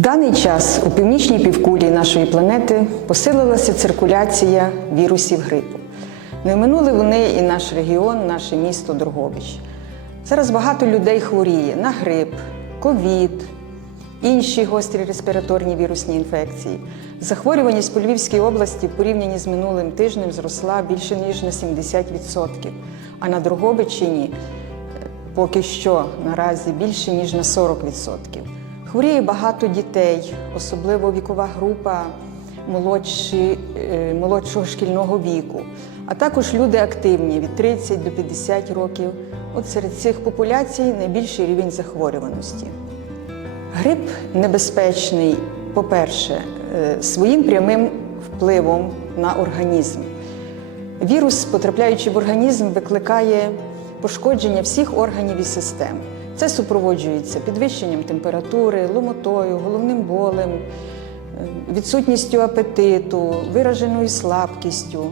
Даний час у північній півкулі нашої планети посилилася циркуляція вірусів грипу. Не минули вони і наш регіон, наше місто Дрогобич. Зараз багато людей хворіє на грип, ковід, інші гострі респіраторні вірусні інфекції. Захворюваність по Львівській області в порівнянні з минулим тижнем зросла більше ніж на 70%, а на Дрогобичині поки що наразі більше ніж на 40%. Хворіє багато дітей, особливо вікова група молодші, е, молодшого шкільного віку, а також люди активні від 30 до 50 років. От серед цих популяцій найбільший рівень захворюваності. Грип небезпечний, по-перше, е, своїм прямим впливом на організм. Вірус, потрапляючи в організм, викликає пошкодження всіх органів і систем. Це супроводжується підвищенням температури, ломотою, головним болем, е, відсутністю апетиту, вираженою слабкістю.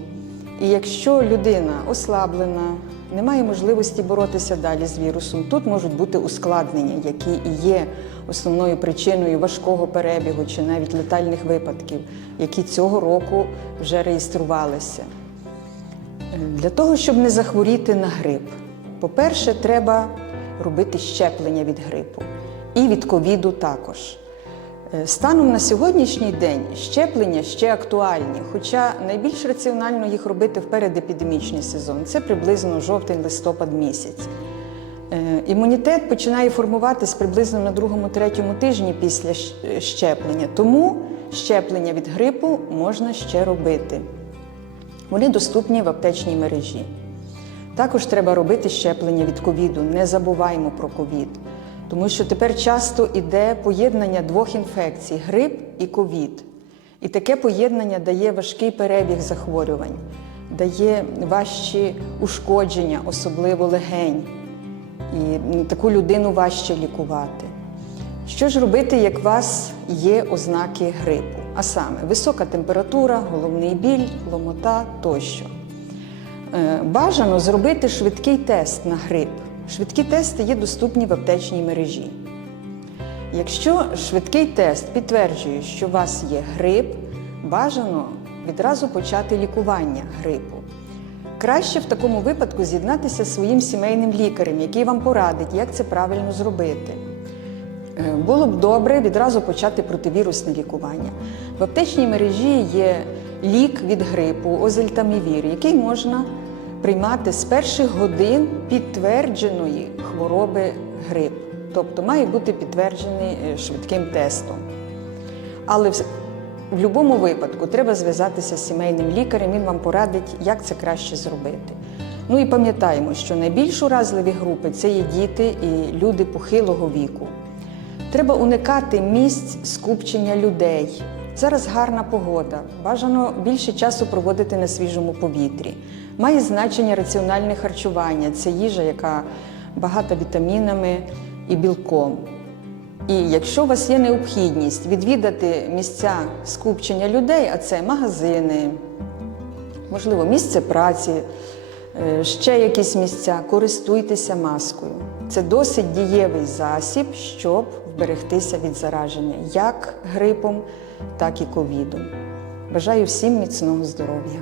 І якщо людина ослаблена, не має можливості боротися далі з вірусом, тут можуть бути ускладнення, які і є основною причиною важкого перебігу чи навіть летальних випадків, які цього року вже реєструвалися. Для того, щоб не захворіти на грип, по-перше, треба робити щеплення від грипу і від ковіду також. Е, Станом на сьогоднішній день щеплення ще актуальні, хоча найбільш раціонально їх робити в передепідемічний сезон це приблизно жовтень-листопад місяць. Е, Імунітет починає формуватись приблизно на другому-третьому тижні після щеплення, тому щеплення від грипу можна ще робити. Вони доступні в аптечній мережі. Також треба робити щеплення від ковіду. Не забуваємо про ковід, тому що тепер часто йде поєднання двох інфекцій грип і ковід. І таке поєднання дає важкий перебіг захворювань, дає важчі ушкодження, особливо легень. І таку людину важче лікувати. Що ж робити, як у вас є ознаки грипу? А саме висока температура, головний біль, ломота тощо. Е, Бажано зробити швидкий тест на грип. Швидкі тести є доступні в аптечній мережі. Якщо швидкий тест підтверджує, що у вас є грип, бажано відразу почати лікування грипу. Краще в такому випадку з'єднатися зі своїм сімейним лікарем, який вам порадить, як це правильно зробити. Е, Було б добре відразу почати противірусне лікування. В аптечній мережі є лік від грипу, озельтамівір, який можна приймати з перших годин підтвердженої хвороби грип. Тобто має бути підтверджений е, швидким тестом. Але в в будь-якому випадку треба зв'язатися з сімейним лікарем, він вам порадить, як це краще зробити. Ну і пам'ятаємо, що найбільш уразливі групи це є діти і люди похилого віку. Треба уникати місць скупчення людей. Зараз гарна погода. Бажано більше часу проводити на свіжому повітрі. Має значення раціональне харчування. Це їжа, яка багата вітамінами і білком. І якщо у вас є необхідність відвідати місця скупчення людей, а це магазини, можливо, місце праці, е, ще якісь місця, користуйтеся маскою. Це досить дієвий засіб, щоб вберегтися від зараження як грипом, так і ковідом. Бажаю всім міцного здоров'я.